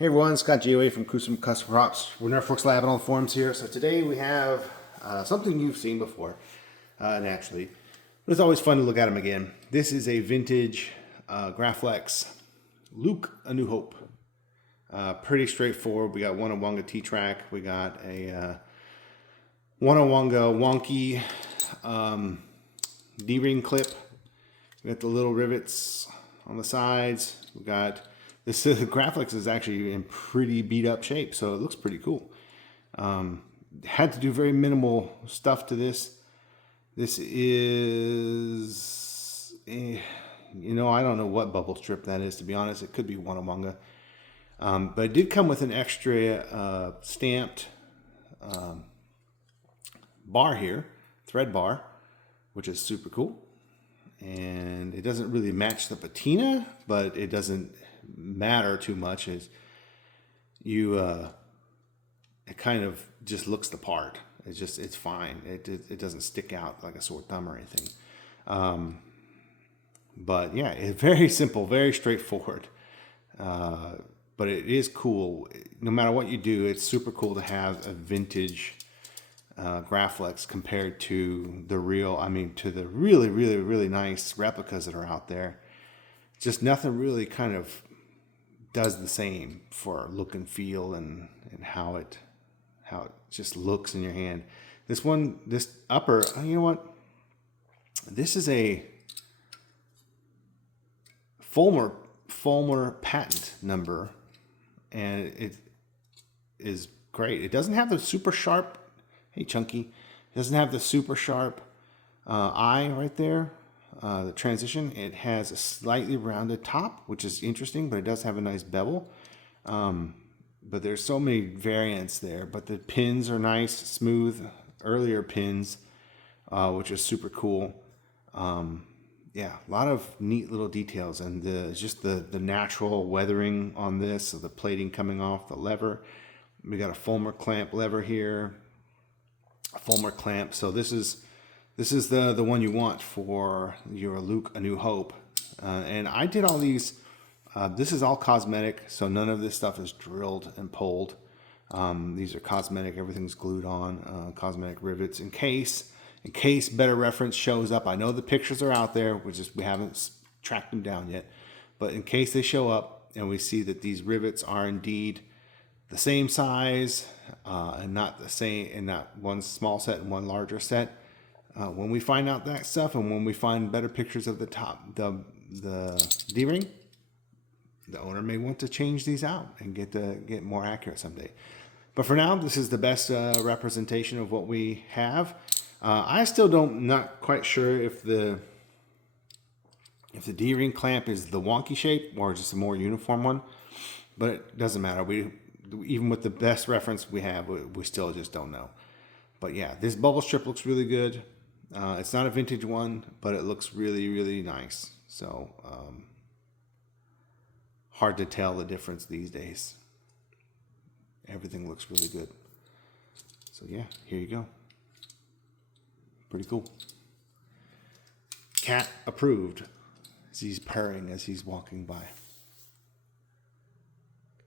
Hey everyone, Scott GOA from Custom Props. We're Nerfworks Lab and all the forums here. So today we have something you've seen before, naturally. But it's always fun to look at them again. This is a vintage Graflex Luke A New Hope. Pretty straightforward. We got one Onewonga T-Track. We got a one Onewonga wonky D-ring clip. We got the little rivets on the sides. We got this Graflex is actually in pretty beat up shape, so it looks pretty cool. Had to do very minimal stuff to this. This is, I don't know what bubble strip that is, to be honest. It could be Onewonga. But it did come with an extra stamped bar here, thread bar, which is super cool. And it doesn't really match the patina, but it doesn't matter too much. As you it kind of just looks the part. It's fine. It doesn't stick out like a sore thumb or anything. But yeah, it's very simple, very straightforward. But it is cool. No matter what you do, it's super cool to have a vintage Graflex compared to the to the really nice replicas that are out there. Just nothing really kind of does the same for look and feel and how it just looks in your hand. This upper, you know what? This is a Fulmer patent number, and it is great. It doesn't have the super sharp, hey Chunky, it doesn't have the super sharp eye right there. The transition, it has a slightly rounded top, which is interesting, but it does have a nice bevel. But there's so many variants there. But the pins are nice, smooth, earlier pins, which is super cool. Yeah, a lot of neat little details, and the natural weathering on this, so the plating coming off the lever. We got a Fulmer clamp lever here, a Fulmer clamp. So this is the one you want for your Luke A New Hope. And I did all these. This is all cosmetic, so none of this stuff is drilled and pulled. These are cosmetic. Everything's glued on. Cosmetic rivets in case better reference shows up. I know the pictures are out there. We haven't tracked them down yet. But in case they show up and we see that these rivets are indeed the same size and not the same, and not one small set and one larger set. When we find out that stuff, and when we find better pictures of the D-ring, the owner may want to change these out and get more accurate someday. But for now, this is the best representation of what we have. I still not quite sure if the D-ring clamp is the wonky shape or just a more uniform one, but it doesn't matter. Even with the best reference we have, we still just don't know. But yeah, this bubble strip looks really good. It's not a vintage one, but it looks really nice. So hard to tell the difference these days. Everything looks really good. So yeah, here you go. Pretty cool. Cat approved. As he's purring as he's walking by.